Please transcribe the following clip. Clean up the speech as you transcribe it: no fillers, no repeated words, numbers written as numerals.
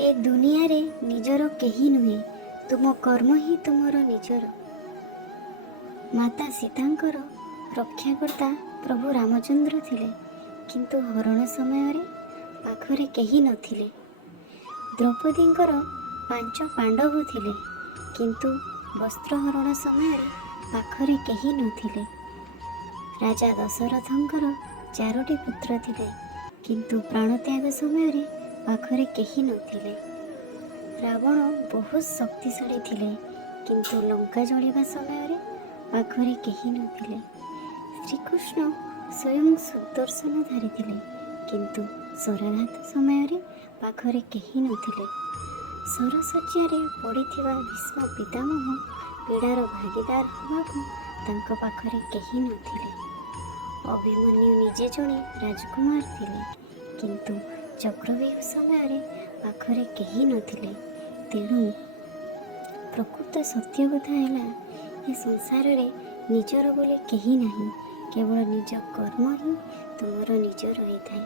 ए दुनिया रे निजर केही नुहे, तुम कर्म ही तुमर निजर। माता सीतांकर रक्षाकर्ता प्रभु रामचंद्र थिले, किंतु हरण समय रे पाखरे केही नथिले। द्रौपदींकर 5 पांडव थिले, किंतु वस्त्रहरण समय रे पाखरे केही नथिले। राजा दशरथंकर 4टी पुत्र थिले, किंतु प्राणत्याग समय रे पाखरे केही नथिले। रावण बहुत शक्तिशाली थिले, किंतु लंका जलिबा समय रे पाखरे केही नथिले। श्रीकृष्ण स्वयं सुदर्शनधारी थिले, किंतु शराघात समय रे पाखरे केही नथिले। सरशଯ୍ୟାରେ ପଡ଼ିଥିବା ଭୀଷ୍ମ ପିତାମହ ପୀଡ଼ାର ଭାଗିଦାର ହେବାକୁ ତାଙ୍କ ପାଖରେ କେହି ନଥିଲେ। ଅଭିମନ୍ୟୁ ନିଜେ ଜଣେ ରାଜକୁମାର ଥିଲେ, କିନ୍ତୁ ଚକ୍ରବ୍ୟୂହ ସମୟରେ ପାଖରେ କେହି ନଥିଲେ। ତେଣୁ ପ୍ରକୃତ ସତ୍ୟ କଥା ହେଲା, ଏ ସଂସାରରେ ନିଜର ବୋଲି କେହି ନାହିଁ, କେବଳ ନିଜ କର୍ମ ହିଁ ତୁମର ନିଜର ହୋଇଥାଏ।